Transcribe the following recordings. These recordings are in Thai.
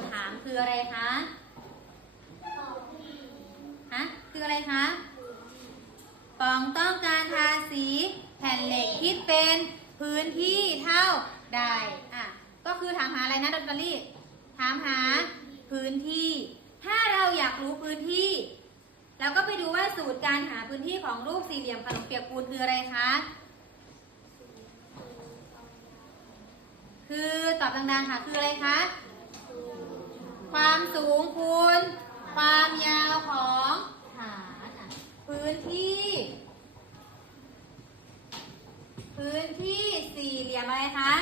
ทย์ถามคืออะไรคะฮะคืออะไรคะปองต้องการทาสีแผ่นเหล็กคิดเป็นพื้นที่เท่าใดอะก็คือถามหาอะไรนะดอตเตอรี่ถามหาพื้นที่ ถ้าเราอยากรู้พื้นที่เราก็ไปดูว่าสูตรการหาพื้นที่ของรูปสี่เหลี่ยมขนมเปียกปูนคืออะไรคะคือตอบดังๆค่ะคืออะไรคะ ความสูงคูณความยาวของฐานอะพื้นที่ พื้นที่สี่เหลี่ยมอะไรคะ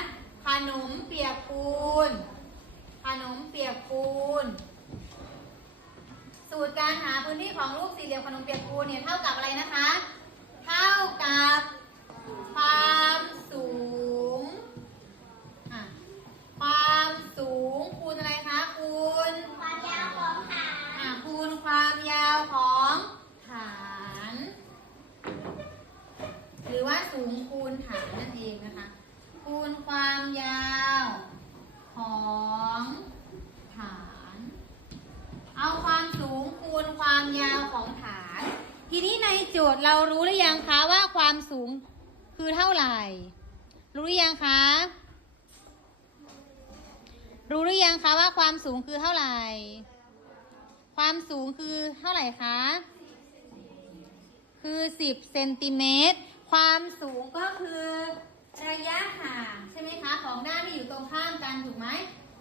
ขนมเปียกปูนขนมเปียกปูนสูตรการหาพื้นที่ของรูปสี่เหลี่ยมขนมเปียกปูนเนี่ยเท่ากับอะไรนะคะ เท่ากับความสูงอะความสูงคูณอะไรคะคูณ ความยาวของฐาน อะคูณความยาวของฐาน หรือว่าสูงคูณฐานนั่นเองนะคะ คูณความยาวของฐาน เอาความสูงคูณความยาวของฐาน ทีนี้ในโจทย์เรารู้หรือยังคะว่าความสูงคือเท่าไหร่ รู้หรือยังคะ รู้หรือยังคะว่าความสูงคือเท่าไหร่ ความสูงคือเท่าไหร่คะคือ 10 เซนติเมตร ความสูงก็คือระยะห่างใช่ไหมคะของด้านที่อยู่ตรงข้ามกันถูกไหม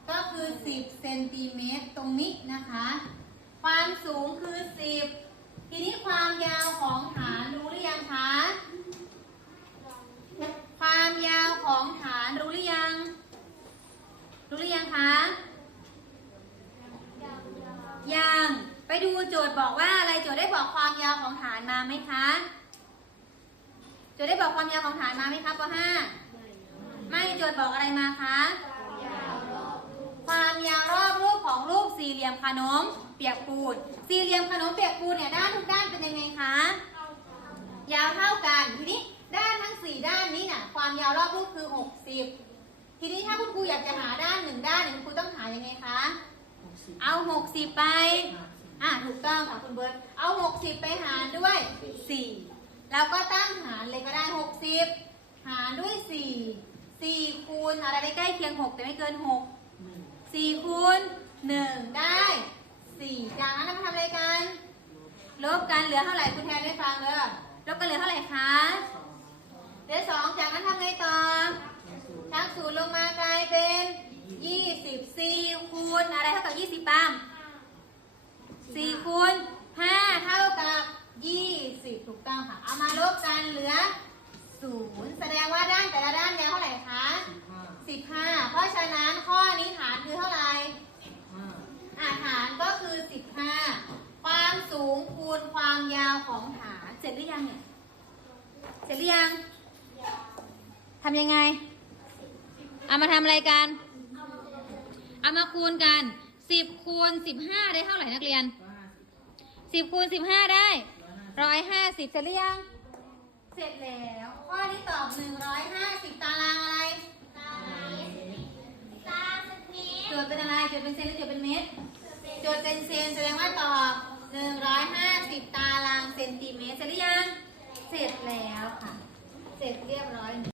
ก็คือ 10เซนติเมตรตรงนี้นะคะ ความสูงคือ 10 ทีนี้ความยาวของฐานรู้หรือยังคะ ความยาวของฐานรู้หรือยัง รู้หรือยังคะยังไปดูโจทย์บอกว่าอะไรโจทย์ได้บอกความยาวของฐานมาไหมคะโจทย์ได้บอกความยาวของฐานมาไหมคะป .5 โจทย์บอกอะไรมาคะ ความยาวรอบรูปของรูปสี่เหลี่ยมขนม เปียกปูน สี่เหลี่ยมขนมเปียกปูนเนี่ยด้านทุกด้านเป็นยังไงคะ ยาวเท่ากัน ทีนี้ด้านทั้งสี่ด้านนี้น่ะความยาวรอบรูปคือ 60 ทีนี้ถ้าคุณครูอยากจะหาด้านหนึ่งด้านเนี่ยคุณครูต้องหายังไงคะ เอาหกสิบไป อะถูกต้องค่ะคุณเบิร์ตเอาหกสิบไปหารด้วยสี่แล้วก็ตั้งหารเลยก็ได้หกสิบหารด้วยสี่ สี่คูณอะไรได้ใกล้เคียงหกแต่ไม่เกินหกสี่คูณหนึ่งได้สี่จากนั้นเรามาทำอะไรกัน ลบกันเหลือเท่าไหร่คุณแทนได้ฟังเลยลบกันเหลือเท่าไหร่คะเหลือสองจากนั้นทำไงต่อชักศูนย์ลงมากลายเป็นยี่สิบสี่คูณอะไรเท่ากับยี่สิบบ้าง 15 เพราะฉะนั้นข้อนี้ฐานคือเท่าไหร่อาฐานก็คือ 15 ความสูงคูณความยาวของฐาน เสร็จหรือยังเนี่ย เสร็จหรือยังทำยังไง เอามาทำอะไรกัน เอามาคูณกัน 10คูณ15 ได้เท่าไหร่นักเรียน 10คูณ15 ได้ 150 เสร็จหรือยัง เสร็จแล้ว ข้อที่ตอบ 150 เสร็จแล้วค่ะ เสร็จเรียบร้อย